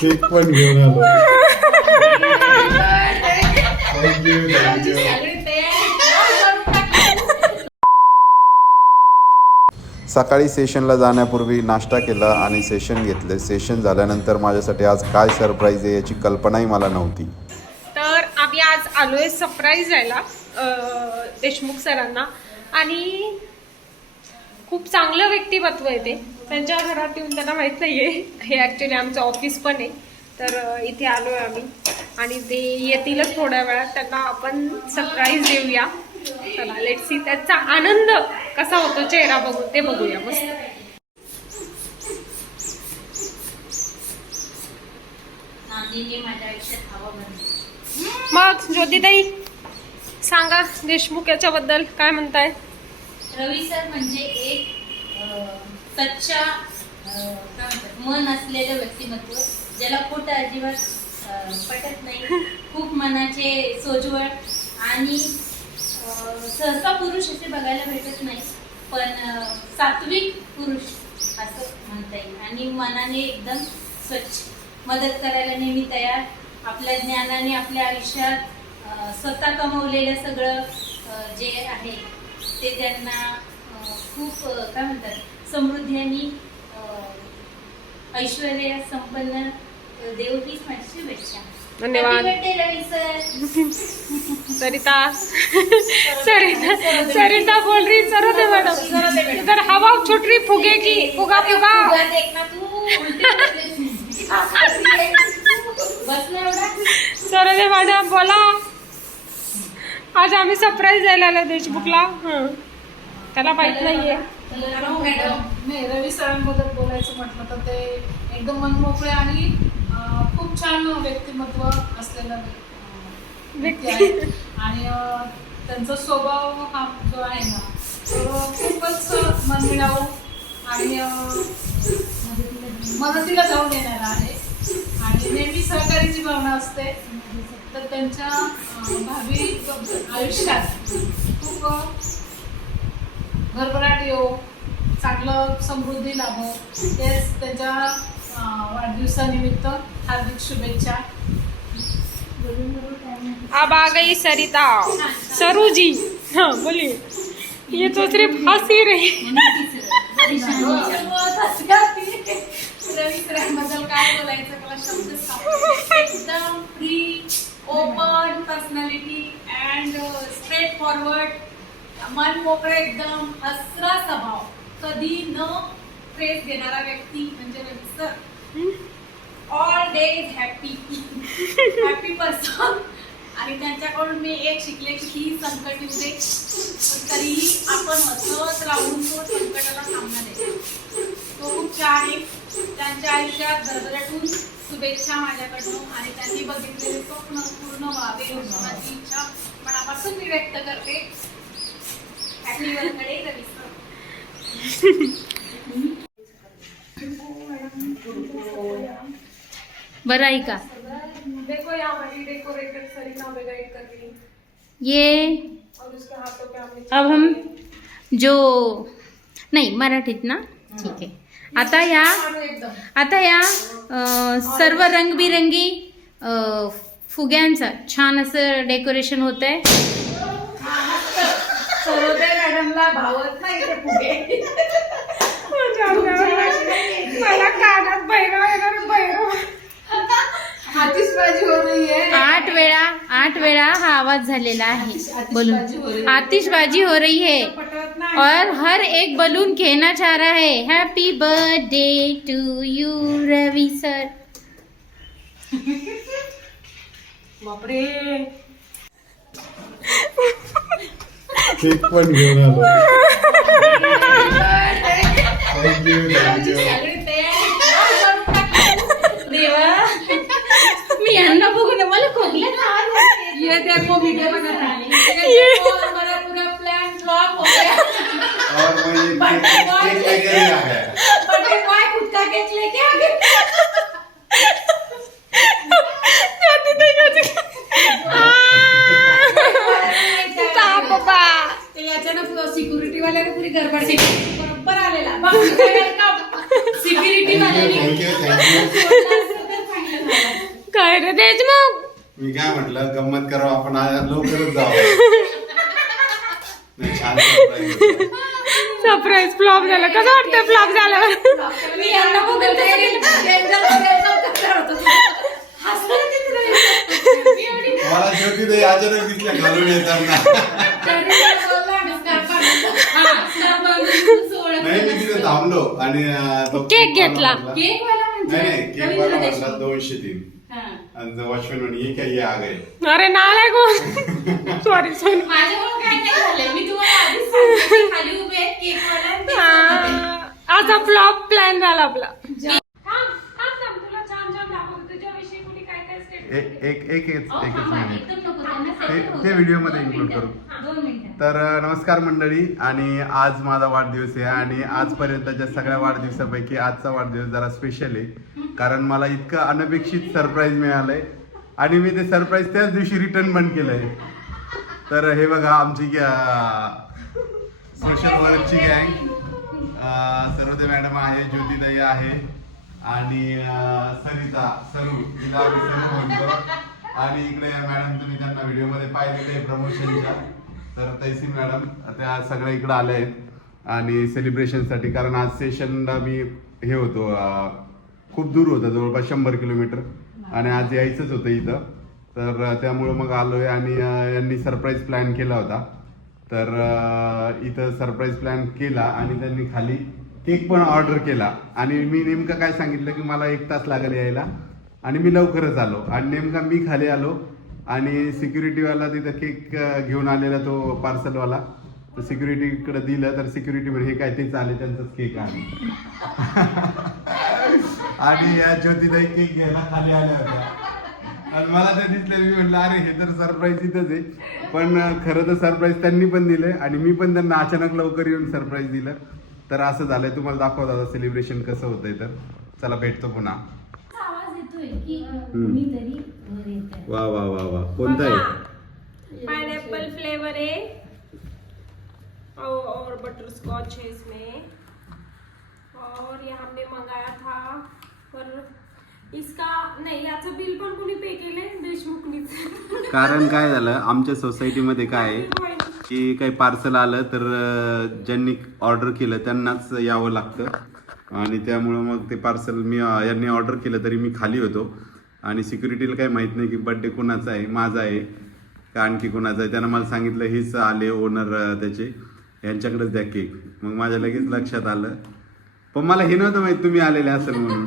Cake पण घेऊन आलो. थँक्यू थँक्यू सकाळी सेशनला जाण्यापूर्वी नाश्ता केला आणि सेशन घेतले. सेशन झाल्यानंतर माझ्यासाठी आज काय सरप्राईज आहे याची कल्पनाही मला नव्हती. तर आम्ही आज आलोय सरप्राईज द्यायला अं, देशमुख सरांना. आणि खूप चांगलं व्यक्तिमत्व आहे ते. त्यांच्या घरात येऊन त्यांना माहीत नाहीये. हे ऍक्च्युली आमचं ऑफिस पण आहे. तर इथे आलोय आम्ही. आणि ते येतीलच थोड्या वेळात. त्यांना आपण सरप्राईज देऊया. चला लेट सी त्याचा आनंद कसा होतो चेहरा बघून ते बघूया. मस्त. मग ज्योतिताई सांगा देशमुख याच्याबद्दल. काय म्हणताय? रवी सर म्हणजे एक सच्चा काय म्हणतात मन असलेलं व्यक्तिमत्व ज्याला खोटं अजिबात पटत नाही. खूप मनाचे सोजवळ आणि सहसा पुरुष असे बघायला भेटत नाही पण सात्विक पुरुष असं म्हणता येईल. आणि मनाने एकदम स्वच्छ मदत करायला नेहमी तयार. आपल्या ज्ञानाने आपल्या आयुष्यात स्वतः कमवलेलं सगळं जे आहे ते त्यांना खूप काय म्हणतात समृद्धी आणि अं, ऐश्वर्य संपन्न देव हीच माझी शुभेच्छा. धन्यवाद. सरिता. सरिता. सरिता बोल रही सरो दे मैडम इधर हवा छूट रही फुगे की फुगा फुगा. फुगा देख ना तू. उलटी बसली. बस ना एवढा. सरो दे मॅडम बोला. आज आम्ही सरप्राईज द्यायला आलो देशमुखला. हं. त्याला माहीत नाहीये. मॅडम नाही रवी सरांबद्दल बोलायचं म्हटलं तर ते एकदम मनमोकळे आणि खूप छान व्यक्तिमत्व असलेलं व्यक्ती आहेत आणि त्यांचा स्वभाव हा जो आहे ना तो खूपच मनमिळावू आणि मदतीला जाऊन येणारा आहे. आणि नेहमी सहकार्याची भावना असते तर त्यांच्या भावी आयुष्यात खूप भरभराट येऊ चांगलं समृद्धी लाभो. तेच त्यांच्या वाढदिवसानिमित्त हार्दिक शुभेच्छा. अब आ गई सरिता. सरू जी हाँ बोलिए ये तो सिर्फ हंसी रही. काय बोलायचं मला शब्द. एकदम free open personality and straightforward मन मोकळे एकदम हसरा स्वभाव. कधी न ट्रेस देणारा व्यक्ती म्हणजे Ravi sir all day is happy happy person आणि त्यांच्याकडून मी एक शिकले की ही संकट येऊ दे. तरीही आपण हसत राहून तो संकटाला सामना देतो. तो खूप छान आहे. त्यांच्या आयुष्यात भरभराटून शुभेच्छा माझ्याकडून आणि त्यांनी बघितलेले स्वप्न पूर्ण व्हावे माझी इच्छा मनापासून मी व्यक्त करते हॅपी बर्थडे रवी सर बरं आहे का? देखो यहाँ हमारी डेकोरेटेड सरिता वेगाइट कर रही ये और उसके हाथों पे हमने अब हम जो नाही मराठीत ना? ठीक आहे. आता या आता या अ, सर्व रंगबिरंगी अ, फुग्यांचं छान असं डेकोरेशन होत आहे मॅडमला भावत नाही ते फुगे मला कानात बैरव येणार हो है आठ वेळा आठ वेळा हा आवाज झालेला आहे. बलून. आतिशबाजी हो रही है. और हर एक बलून खेलना चाह रहा है. Happy birthday to you Ravi sir बापरे. केक पण घेऊन आलो थँक्यू थँक्यू देवा मी यांना बघून मला खोकला ये देखो वीडियो बना रहा है ये. देखो हमारा पूरा प्लान फ्लॉप हो गया. और वो ये केक केक लेके नहीं आ गया बर्थडे बॉय खुद का केक लेके आ गया बाबा ते याच्यानं सिक्युरिटी वाल्याने पुरी गडबड केली बरोबर आलेला सिक्युरिटी काय रे देशमुख मी काय म्हटलं गंमत करावं आपण आज लवकरच छान होतं. सरप्राईज फ्लॉप झालं. कसं वाटतं फ्लॉप झालं. मला शेवटी ते अचानक दिसल्या घालून येताना. नाही मी तिथे थांबलो आणि तो केक घेतला. केक वाला म्हणजे नाही नाही केक रवींद्र वाला देशमुख. म्हटला दोनशे तीन हा. आणि वॉचमॅन म्हणे ये काय ये आ गए अरे नालाय गो सॉरी सॉरी माझ्यामुळे काय नाही झालंय मी तुम्हाला आधीच सांगते की खाली उभे आहेत केक वाला आणि ते सांगते. आता फ्लॉप प्लॅन झाला आपला थांब, थांब, थांब, तुला छान छान दाखवतो. तुझ्याविषयी कोणी काय काय statement एक एक एक एकच अहो, एकच थांबा, मिनिट एकदम नको त्यांना ते- second होऊ ते द्या. video मध्ये दोन मिनिटं. करू. तर नमस्कार मंडळी आणि आज माझा वाढदिवस आहे आणि आजपर्यंतच्या सगळ्या वाढदिवसापैकी आजचा वाढदिवस जरा स्पेशल आहे. कारण मला इतकं अनपेक्षित सरप्राईज मिळालंय आणि मी ते सरप्राईज त्याच दिवशी रिटर्न पण केलंय. तर हे बघा आमची सोशल वर्कची गँग सर्वदे मॅडम आहे ज्योतिदाई आहे आणि सरिता सरू तिला आम्ही म्हणतो. आणि इकडे मॅडम तुम्ही त्यांना व्हिडिओमध्ये पाहिलेले आहे प्रमोशनच्या तर तैसीन मॅडम त्या सगळ्या इकडे आल्या आहेत आणि सेलिब्रेशनसाठी कारण आज सेशनला मी हे होतो खूप दूर होतं जवळपास शंभर किलोमीटर आणि आज यायचंच होतं इथं. तर त्यामुळं मग आलोय आणि यांनी सरप्राईज प्लॅन केला होता. तर इथं सरप्राईज प्लॅन केला आणि त्यांनी खाली केक पण ऑर्डर केला. आणि मी नेमकं काय सांगितलं की मला एक तास लागेल यायला. आणि मी लवकरच आलो. आणि नेमका मी खाली आलो आणि सिक्युरिटीवाला तिथं केक घेऊन आलेला तो पार्सलवाला तर सिक्युरिटीकडे दिलं तर सिक्युरिटी म्हणजे हे काय तेच आले त्यांचाच केक आहे आणि या ज्योतिताई केक घ्यायला खाली आल्या होत्या. आणि मला ते दिसले मी म्हटलं अरे हे तर सरप्राईज इथंच आहे. पण खरं तर सरप्राईज त्यांनी पण दिलं आणि मी पण त्यांना अचानक लवकर येऊन सरप्राईज दिलं. तर असं झालंय. तुम्हाला दाखवत आता सेलिब्रेशन कसं होतंय तर. चला भेटतो पुन्हा आवाज येतोय की कोणीतरी वर येत आहे वा वा वा वा. कोणता आहे? पाइनएप्पल फ्लेवर है और, और बटर स्कॉच है इसमें. और ये हमने मंगाया था पर इसका नहीं याचं बिल पण कोणी पे केलंय? देशमुखनीच. कारण काय झालं? आमच्या सोसायटीमध्ये काय आहे की काही पार्सल आलं तर ज्यांनी ऑर्डर केलं त्यांनाच यावं लागतं. आणि त्यामुळं मग ते पार्सल मी यांनी ऑर्डर केलं तरी मी खाली होतो. आणि सिक्युरिटीला काही माहीत नाही की बड्डे कोणाचा आहे माझा आहे का आणखी कोणाचा आहे. त्यानं मला सांगितलं हेच आले ओनर त्याचे. यांच्याकडेच द्या केक मग माझ्या लगेच लक्षात आलं. पण मला हे नव्हतं माहीत तुम्ही आलेले असेल म्हणून.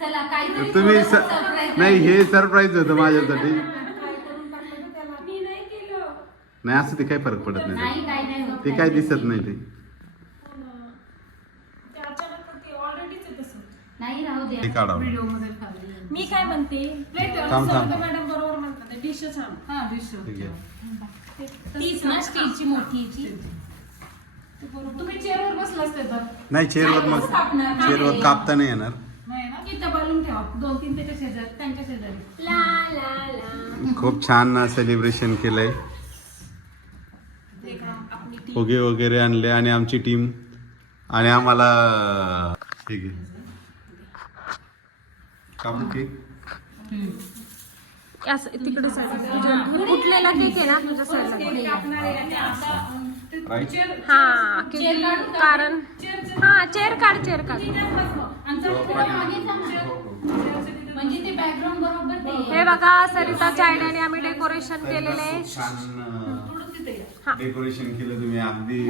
चला काहीतरी तुम्ही स- नाही हे सरप्राईज होतं माझ्यासाठी. मी नाही केलं. नाही असं ते काही फरक पडत नाही. ते काय दिसत नाही ते अचानक ते ऑलरेडीच आहे तसं मी काय म्हणते थांब, थांब. मॅडम बरोबर म्हणतात डिश छान. हा डिश ठीक आहे. तीच ना स्टीलची मोठीची तुम्ही चेअरवर बसला असते तर. नाही चेअरवर मग कापणार. चेअरवर कापता नाही येणार. नाही ना? इथं बलून ठेवा. दोन तीन त्याच्या शेजारी त्यांच्या शेजारी. ला ला ला. खूप छान सेलिब्रेशन केलंय. फुगे वगैरे आणले आणि आमची टीम आणि आम्हाला ठीक आहे. कापू केक. असं तिकडे कुठलेला केक आहे ना? तुझ्या साईडला हा कारण हा चेअर काढ चेअर काढ. पुढं मागे थांबा. म्हणजे ते बॅकग्राऊंड बरोबर ते हे बघा सरिताच्या आयडियाने आम्ही डेकोरेशन केलेले. आहे हा. छान डेकोरेशन केलं तुम्ही. अगदी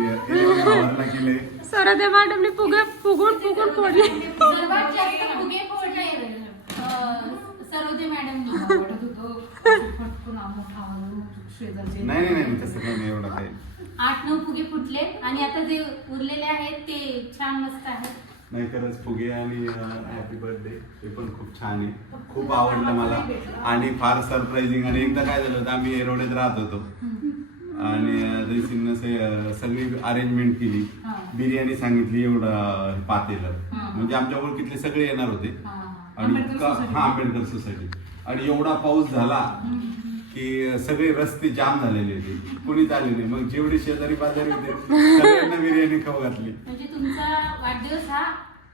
मॅडमने फुगे फुगून फुगून फोडले अं, सरोदे मॅडम वाटत होतं फटकून मोठा शेजारचे नाही नाही नाही तसं काही नाही एवढं काही. आठ नऊ फुगे फुटले आणि आता जे उरलेले आहेत ते छान मस्त आहेत. नाही खरंच फुगे आणि हॅपी बर्थडे ते पण खूप छान आहे. खूप आवडलं मला. आणि फार सरप्राइझिंग आणि एकदा काय झालं होतं आम्ही एरोड्यात राहत होतो. आणि जयसिंगनं सगळी अरेंजमेंट केली. बिर्याणी सांगितली एवढं पातेलं. म्हणजे आमच्या ओळखीतले सगळे येणार होते. आणि. हा आंबेडकर सोसायटी. आणि एवढा पाऊस झाला. की सगळे रस्ते जाम झालेले होते. कुणीच आले नाही. मग जेवढे शेजारी पाजारी होते सगळ्यांना बिर्याणी खाऊ घातली. म्हणजे तुमचा वाढदिवस हा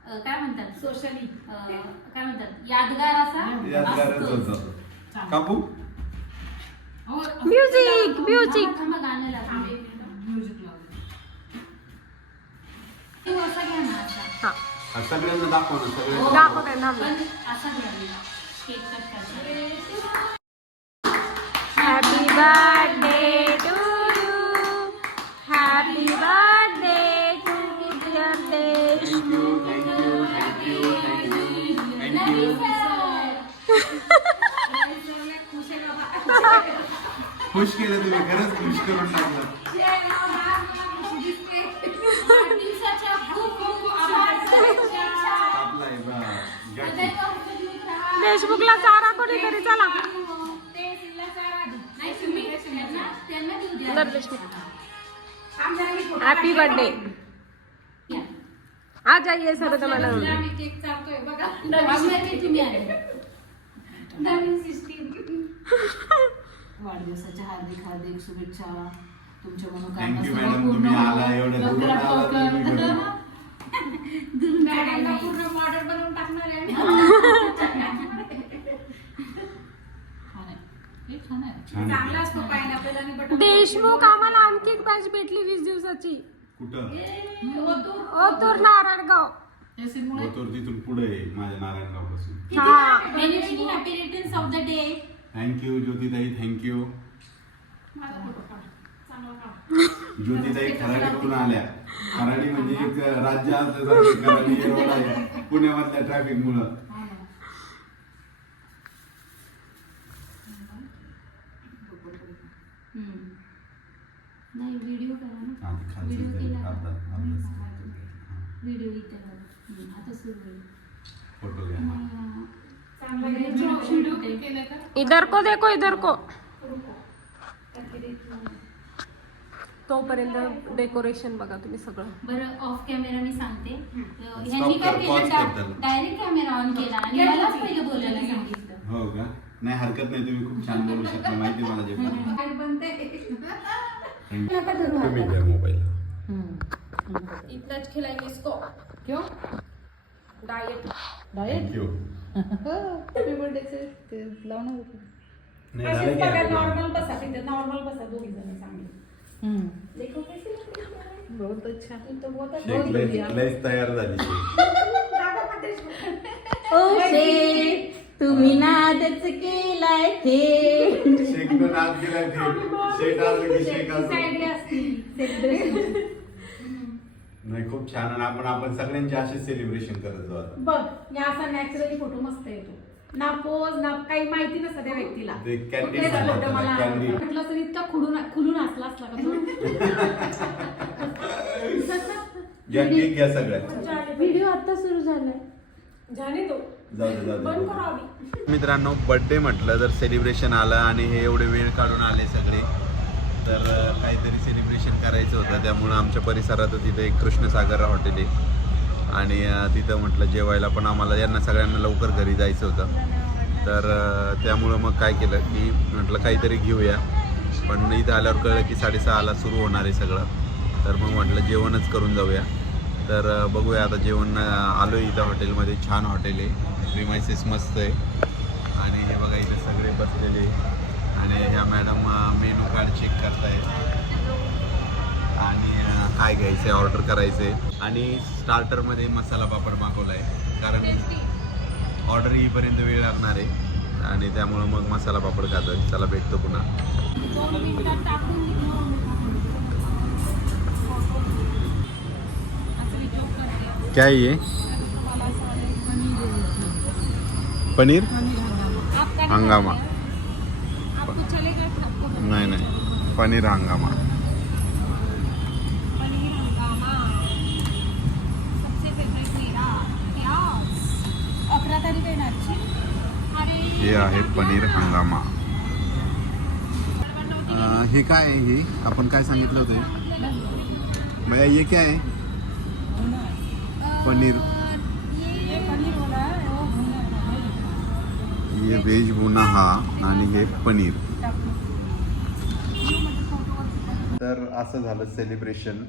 अं, काय म्हणतात? सोशली काय म्हणतात? यादगार असा यादगारच. होतं कापू म्युझिक म्युझिक थांबा, गाणं लावते. तू असा घ्या ना असा. हा सगळ्यांना दाखव ना सगळ्यांना. दाखवते ना पण असा घ्या ना. केक कट करते. Happy birthday to you happy birthday to dear देश खुश केलं तुम्ही खरंच खुश करून टाकलं. देशमुखला चारा कोणीतरी चला. देशमुख हॅपी बर्थडे या. आ जाइए सर मॅडम केक चालतोय बघा. वाजवायचे तुम्ही आले. नवीन सिस्टीम. वाढदिवसाच्या हार्दिक हार्दिक शुभेच्छा. तुमच्या मनोकामना पूर्ण लवकरात लवकर. तुम्ही घरून. दुरून मॅडमला काढायला. पूर्ण मॉडेल बनवून टाकणार आहे छान आहे. हे छान आहे. छान चांगला आहे. असतो पायनॅपल आणि बटर देशमुख आम्हाला आणखी एक बॅच भेटली वीस दिवसाची. कुठं? ओतूर. नारायणगाव. ओतूर तिथून पुढे आहे, माझ्या नारायणगावपासून हा. Many many happy returns of the day. Thank you Jyotitai thank you ज्योतिताई खराडीकडून आल्या. खराडी म्हणजे एक राज्य पुण्यामधल्या ट्रॅफिक मुळे. नाही व्हिडिओ करा ना। व्हिडिओ केला व्हिडिओ इथे करा हम्म, आता सुरू होईल फ़ोटो घ्या नाही, चांगला व्हिडिओ केलं तर इधर को देखो इधर को। तोपर्यंत डेकोरेशन बघा तुम्ही सगळं। बरं ऑफ़ कॅमेरा मी सांगते। अं, Stop ह्यांनी काय कर, pause कर त्याला. डायरेक्ट कॅमेरा ऑन केला आणि मलाच पहिलं बोलायला सांगितलं हो का नाही हरकत नाही तुम्ही खूप छान बोलू शकता माहिती आहे मला जे पण. काय बनते. तुम्ही द्या मोबाईल इतनाच खिलाएंगे इसको क्यों डाइट थँक्यू नाही झालं असेच की बघा happy birthday. नॉर्मल बसा तिथे नॉर्मल बसा दोघी जण चांगले. देखो कैसे बहुत अच्छा. तो बहुत अच्छा तयार झाली तुम्ही नादच केलाय ते. ते. शेक आलं की शेक असं आयडिया असते. नाही खूप छान. आणि आपण आपण सगळ्यांचे असे सेलिब्रेशन करत जाऊ आता. बघ या असा नॅचरली फोटो मस्त येतो ना पोज ना काही माहिती नसतं त्या व्यक्तीला. ते कुठलेच म्हणतात मला. म्हटलं तर इतका खुडून खुलून असला असला का तो? घ्या केक घ्या सगळ्यात व्हिडिओ आता सुरू झालाय. जाने दो. मित्रांनो बर्थडे म्हटलं जर सेलिब्रेशन आलं आणि हे एवढे वेळ काढून आले सगळे. तर काहीतरी सेलिब्रेशन करायचं होतं. त्यामुळं आमच्या परिसरातच तिथे एक कृष्णसागर हॉटेल आहे. आणि तिथं म्हटलं जेवायला पण आम्हाला यांना सगळ्यांना लवकर घरी जायचं होतं. तर त्यामुळं मग काय केलं की म्हटलं काहीतरी घेऊया. पण इथं आल्यावर कळलं की साडेसहाला सुरू होणार आहे सगळं. तर मग म्हटलं जेवणच करून जाऊया. तर बघूया आता जेवण आलो इथं हॉटेलमध्ये. छान हॉटेल आहे. प्रिमायसेस मस्त आहे. आणि हे बघा इथे सगळे बसलेले आणि ह्या मॅडम मेनू कार्ड चेक करतायत. आणि काय घ्यायचं आहे ऑर्डर करायचं आहे आणि स्टार्टरमध्ये मसाला पापड मागवला आहे कारण ऑर्डर येईपर्यंत वेळ लागणार आहे. आणि त्यामुळं मग मसाला पापड खातो चला भेटतो पुन्हा. काय आहे पनीर? हंगामा. नाही नाही. पनीर हंगामा. हे आहे पनीर हंगामा. हे काय आहे हे? आपण काय सांगितलं होतं? भैया हे काय आहे? पनीर ये पनीर वाला है वो भुना हे व्हेज बुना हा आणि हे पनीर. तर असं झालं सेलिब्रेशन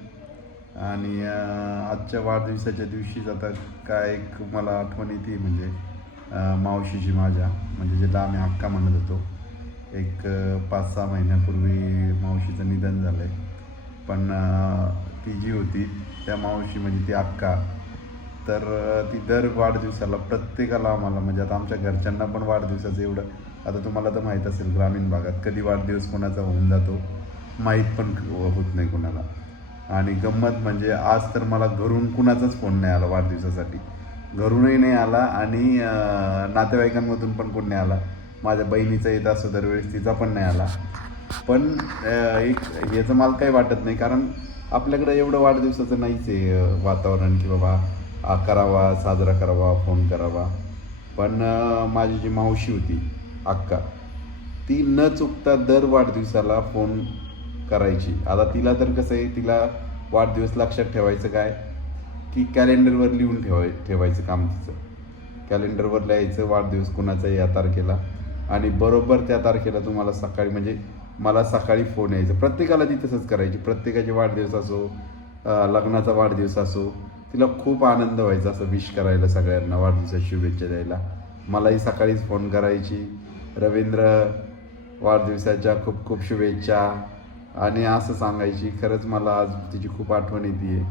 आणि आजच्या वाढदिवसाच्या दिवशीच आता काय एक मला आठवण येते म्हणजे मावशीची माझ्या म्हणजे ज्याला आम्ही अक्का म्हणत होतो. एक पाच सहा महिन्यापूर्वी मावशीचं निधन झालं आहे पण ती जी होती त्या मावशी म्हणजे ती अक्का तर ती दर वाढदिवसाला प्रत्येकाला आम्हाला म्हणजे आता आमच्या घरच्यांना पण वाढदिवसाचं एवढं आता तुम्हाला तर माहीत असेल ग्रामीण भागात कधी वाढदिवस कोणाचा होऊन जातो माहीत पण होत नाही कोणाला. आणि गंमत म्हणजे आज तर मला घरून कुणाचाच फोन नाही आला वाढदिवसासाठी. घरूनही नाही आला आणि नातेवाईकांमधून पण कोण नाही आला. माझ्या बहिणीचा येत असतो दरवेळेस तिचा पण नाही आला. पण एक याचं मला काही वाटत नाही कारण आपल्याकडे एवढं वाढदिवसाचं नाहीच आहे वातावरण की बाबा करावा साजरा करावा फोन करावा. पण माझी जी मावशी होती अक्का ती न चुकता दर वाढदिवसाला फोन करायची. आता तिला तर कसं आहे तिला वाढदिवस लक्षात ठेवायचं काय? की कॅलेंडरवर लिहून ठेवाय ठेवायचं काम तिचं. कॅलेंडरवर लिहायचं वाढदिवस कुणाचा या तारखेला. आणि बरोबर त्या तारखेला तुम्हाला सकाळी म्हणजे मला सकाळी फोन यायचं. प्रत्येकाला ती तसंच करायची. प्रत्येकाचे वाढदिवस असो लग्नाचा वाढदिवस असो तिला खूप आनंद व्हायचा असं विश करायला सगळ्यांना वाढदिवसाची शुभेच्छा द्यायला. मलाही सकाळीच फोन करायची. रवींद्र वाढदिवसाच्या खूप खूप शुभेच्छा. आणि असं सांगायची खरंच मला आज तिची खूप आठवण येते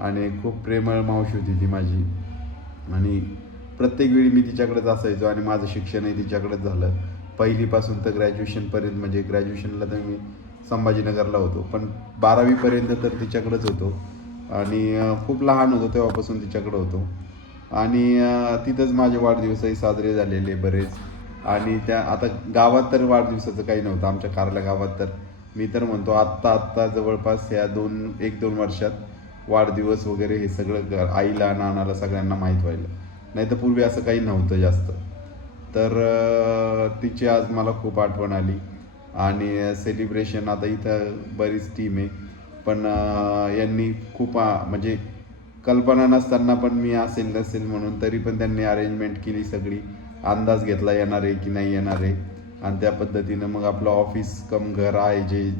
आणि खूप प्रेमळ मावशी होती ती माझी. आणि प्रत्येक वेळी मी तिच्याकडेच असायचो आणि माझं शिक्षणही तिच्याकडेच झालं. पहिलीपासून तर ग्रॅज्युएशनपर्यंत म्हणजे ग्रॅज्युएशनला तर मी संभाजीनगरला होतो. पण बारावीपर्यंत तर तिच्याकडेच होतो. आणि खूप लहान होतो तेव्हापासून तिच्याकडे होतो. आणि तिथंच माझे वाढदिवसही साजरे झालेले बरेच. आणि त्या आता गावात तर वाढदिवसाचं काही नव्हतं आमच्या कारल्या गावात तर. मी तर म्हणतो आत्ता आत्ता जवळपास या दोन एक दोन वर्षात वाढदिवस वगैरे हे सगळं आईला नानाला सगळ्यांना माहीत व्हायला. नाही तर पूर्वी असं काही नव्हतं जास्त. तर तिची आज मला खूप आठवण आली. आणि सेलिब्रेशन आता इथं बरीच टीम आहे. पण यांनी खूप म्हणजे कल्पना नसताना पण मी असेल नसेल म्हणून तरी पण त्यांनी अरेंजमेंट केली सगळी. अंदाज घेतला येणार आहे की नाही येणार आहे. आणि त्या पद्धतीनं मग आपलं ऑफिस कम घर आहे जे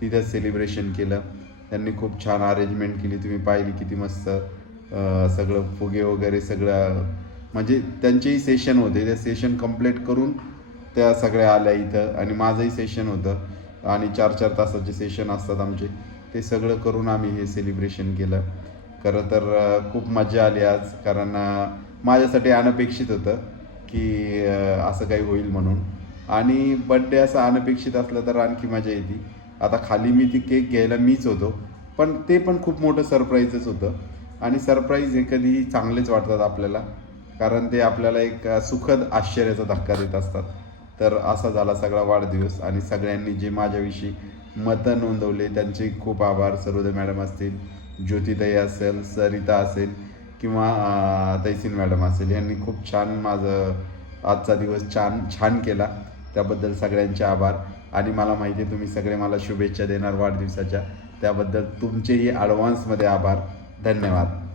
तिथंच सेलिब्रेशन केलं. त्यांनी खूप छान अरेंजमेंट केली. तुम्ही पाहिली किती मस्त सगळं फुगे वगैरे सगळं म्हणजे त्यांचेही सेशन होते. ते सेशन कंप्लीट करून त्या सगळ्या आल्या इथं. आणि माझंही सेशन होतं. आणि चार चार तासाचे सेशन असतात आमचे. ते सगळं करून आम्ही हे सेलिब्रेशन केलं. खरं तर खूप मजा आली आज. कारण माझ्यासाठी अनपेक्षित होतं की असं काही होईल म्हणून. आणि बड्डे असं अनपेक्षित असलं तर आणखी मजा येते. आता खाली मी ती केक घ्यायला मीच होतो. पण ते पण खूप मोठं सरप्राईजच होतं. आणि सरप्राईज हे कधीही चांगलेच वाटतात आपल्याला. कारण ते आपल्याला एक सुखद आश्चर्याचा धक्का देत असतात. तर असा झाला सगळा वाढदिवस. आणि सगळ्यांनी जे माझ्याविषयी मतं नोंदवले. त्यांचे खूप आभार. सरोदय मॅडम असतील ज्योतिताई असेल सरिता असेल किंवा तैसीन मॅडम असेल. यांनी खूप छान माझं आजचा दिवस छान छान केला. त्याबद्दल सगळ्यांचे आभार. आणि मला माहिती आहे तुम्ही सगळे मला शुभेच्छा देणार वाढदिवसाच्या. त्याबद्दल तुमचेही ॲडव्हान्समध्ये आभार. धन्यवाद.